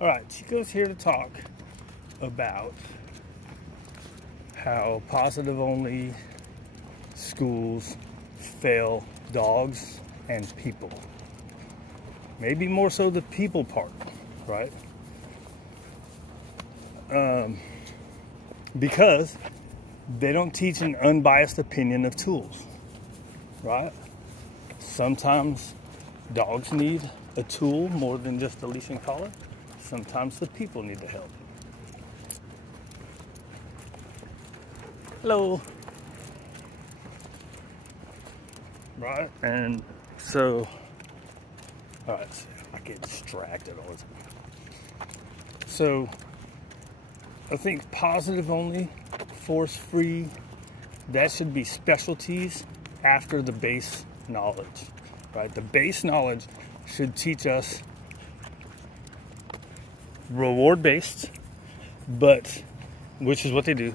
All right, Chico's here to talk about how positive-only schools fail dogs and people. Maybe more so the people part, right? Because they don't teach an unbiased opinion of tools, right? Sometimes dogs need a tool more than just a leash and collar. Sometimes the people need the help. Hello. Right? And so, all right, so I get distracted all the time. So, I think positive only, force free, that should be specialties after the base knowledge, right? The base knowledge should teach us reward-based, but which is what they do.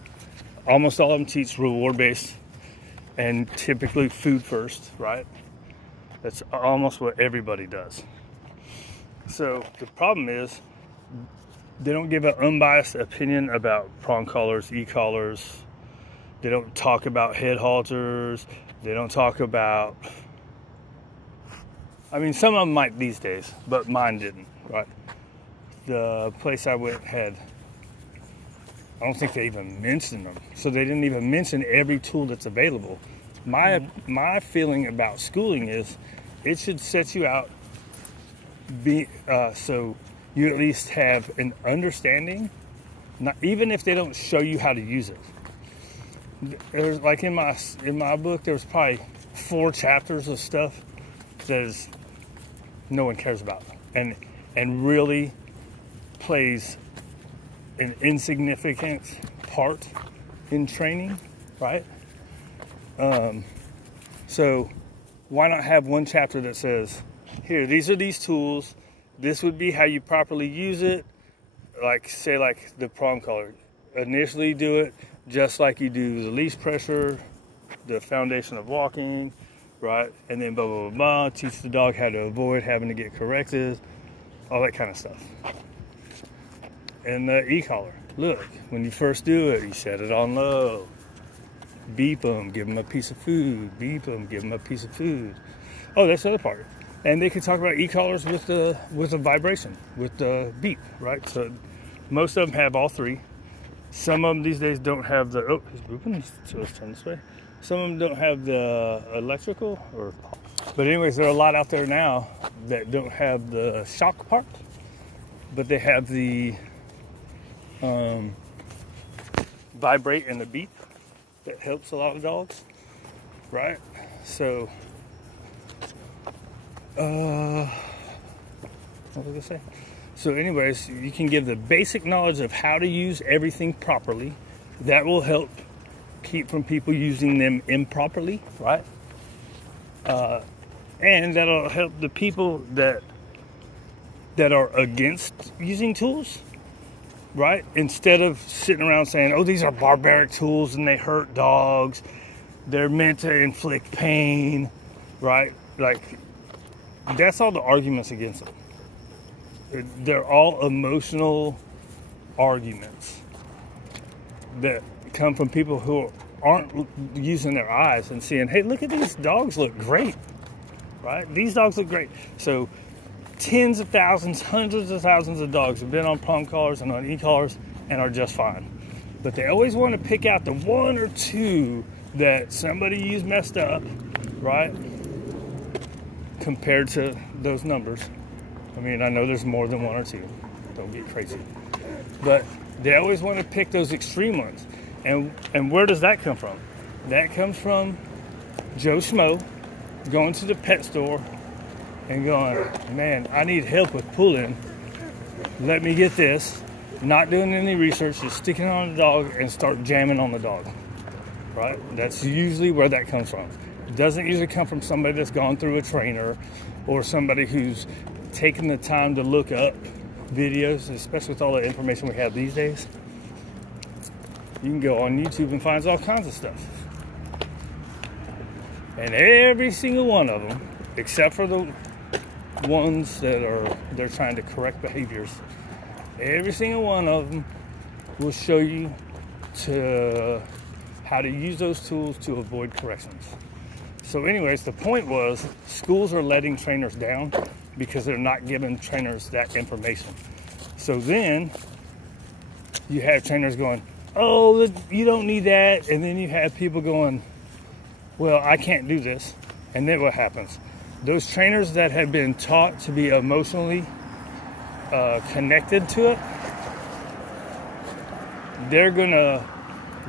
Almost all of them teach reward-based and typically food first, right? That's almost what everybody does. So the problem is they don't give an unbiased opinion about prong collars, e-collars. They don't talk about head halters. They don't talk about, I mean, some of them might these days, but mine didn't, right? The place I went had, I don't think they even mentioned them. So they didn't even mention every tool that's available. My feeling about schooling is it should set you out so you at least have an understanding, not, even if they don't show you how to use it. There's like in my book, there's probably 4 chapters of stuff that no one cares about and really plays an insignificant part in training, right? So why not have one chapter that says, here, these are these tools. This would be how you properly use it. Like, say, like the prong collar. Initially do it just like you do the leash pressure, the foundation of walking, right? And then blah, blah, blah, blah. Teach the dog how to avoid having to get corrected, all that kind of stuff. And the e-collar. Look, when you first do it, you set it on low. Beep them, give them a piece of food. Beep them, give them a piece of food. Oh, that's the other part. And they could talk about e-collars with the vibration, with the beep, right? So most of them have all 3. Some of them these days don't have the, oh, he's booping, so let's turn this way. Some of them don't have the electrical, but anyways, there are a lot out there now that don't have the shock part, but they have the vibrate and the beep that helps a lot of dogs, right? So, what was I gonna say? So anyways, you can give the basic knowledge of how to use everything properly. That will help keep from people using them improperly, right? And that'll help the people that are against using tools, right? Instead of sitting around saying, oh, these are barbaric tools and they hurt dogs. They're meant to inflict pain, right? Like, that's all the arguments against them. They're all emotional arguments that come from people who aren't using their eyes and seeing, hey, look at these dogs, look great, right? These dogs look great. So tens of thousands, hundreds of thousands of dogs have been on prong collars and on e-collars and are just fine. But they always want to pick out the 1 or 2 that somebody used messed up, right? Compared to those numbers. I mean, I know there's more than 1 or 2. Don't get crazy. But they always want to pick those extreme ones. And where does that come from? That comes from Joe Schmo going to the pet store and going, man, I need help with pulling. Let me get this. Not doing any research, just sticking it on the dog and start jamming on the dog. Right? That's usually where that comes from. It doesn't usually come from somebody that's gone through a trainer or somebody who's taken the time to look up videos, especially with all the information we have these days. You can go on YouTube and find all kinds of stuff. And every single one of them, except for the ones that they're trying to correct behaviors, Every single one of them will show you how to use those tools to avoid corrections. So anyways, the point was schools are letting trainers down because they're not giving trainers that information. So then you have trainers going, oh, you don't need that. And then you have people going, well, I can't do this. And then what happens? Those trainers that have been taught to be emotionally connected to it,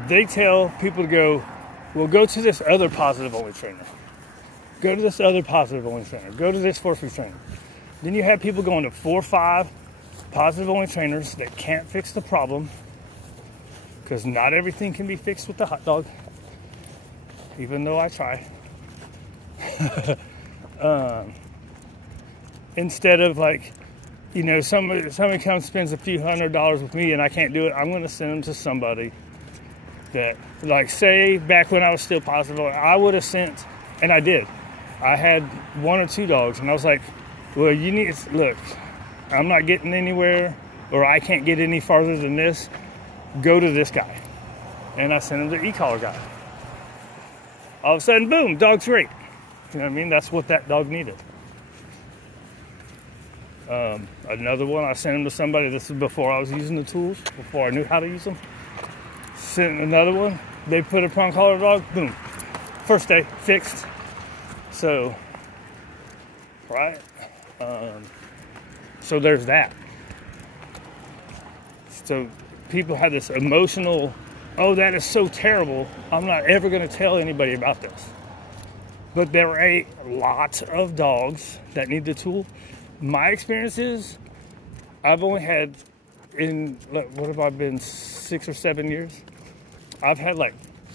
they tell people to go, well, go to this other positive only trainer. Go to this other positive only trainer. Go to this force free trainer. Then you have people going to 4 or 5 positive only trainers that can't fix the problem, because not everything can be fixed with the hot dog, even though I try. Instead of like, you know, somebody comes spends a few $100s with me and I can't do it, I'm going to send them to somebody that, like, say back when I was still positive, I would have sent, and I did. I had 1 or 2 dogs, and I was like, well, you need, look, I'm not getting anywhere, or I can't get any farther than this. Go to this guy. And I sent him to the e-collar guy. All of a sudden, boom, dog's great. You know what I mean? That's what that dog needed. Another one, I sent him to somebody, this was before I was using the tools, before I knew how to use them. Sent another one, they put a prong collar dog, boom. First day, fixed. So, right? So there's that. So people have this emotional, oh, that is so terrible, I'm not ever going to tell anybody about this. But there are a lot of dogs that need the tool. My experience is, I've only had, what have I been, 6 or 7 years? I've had like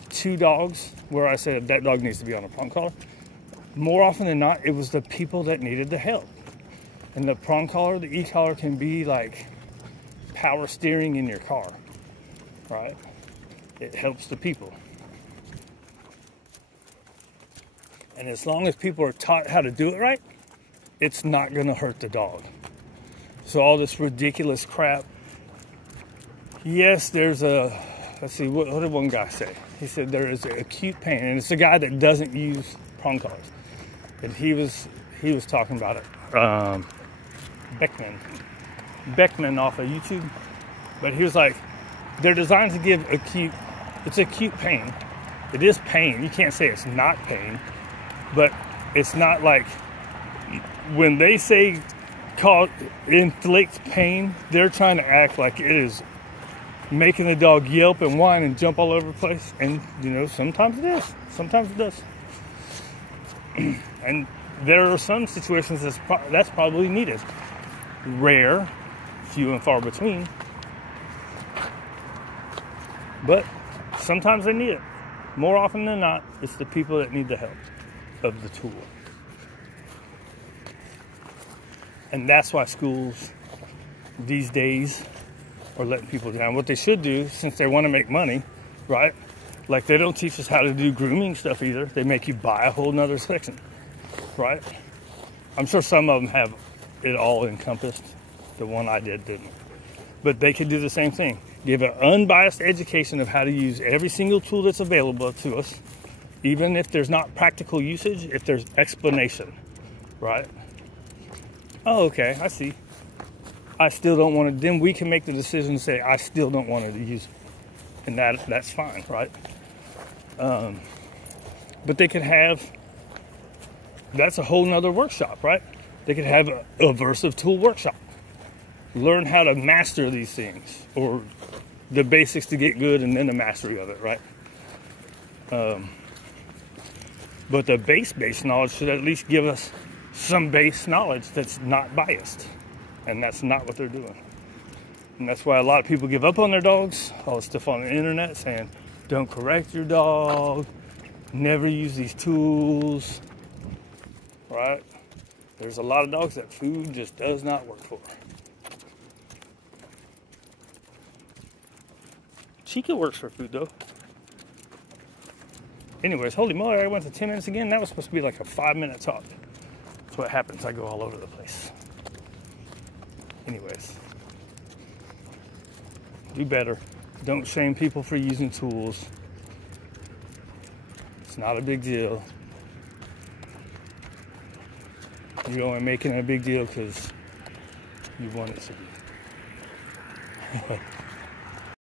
2 dogs where I said that dog needs to be on a prong collar. More often than not, it was the people that needed the help. And the prong collar, the e-collar can be like power steering in your car, right? It helps the people. And as long as people are taught how to do it right, it's not going to hurt the dog. So all this ridiculous crap. Yes, there's a, let's see, what did one guy say? He said there is acute pain, and it's a guy that doesn't use prong collars. And he was talking about it. Beckman off of YouTube. But he was like, they're designed to give it's acute pain. It is pain. You can't say it's not pain. But it's not like, when they say inflict pain, they're trying to act like it is making the dog yelp and whine and jump all over the place. And, you know, sometimes it is. Sometimes it does. And there are some situations that's probably needed. Rare, few and far between. But sometimes they need it. More often than not, it's the people that need the help of the tool. And that's why schools these days are letting people down. What they should do, since they want to make money, right? Like, they don't teach us how to do grooming stuff either. They make you buy a whole nother section, right? I'm sure some of them have it all encompassed. The one I did didn't. But they could do the same thing. Give an unbiased education of how to use every single tool that's available to us, even if there's not practical usage, if there's explanation, right? Oh, okay, I see. I still don't want to, then we can make the decision to say, I still don't want to use it. And that's fine, right? But they could have, that's a whole nother workshop, right? They could have a aversive tool workshop. Learn how to master these things, or the basics to get good and then the mastery of it, right? But the base knowledge should at least give us some base knowledge that's not biased. And that's not what they're doing. And that's why a lot of people give up on their dogs. All the stuff on the internet saying, don't correct your dog, never use these tools, right? There's a lot of dogs that food just does not work for. Chico works for food though. Anyways, holy moly, I went to 10 minutes again. That was supposed to be like a 5-minute talk. That's what happens. I go all over the place. Anyways, Do better. Don't shame people for using tools. It's not a big deal. You're only making it a big deal because you want it to be.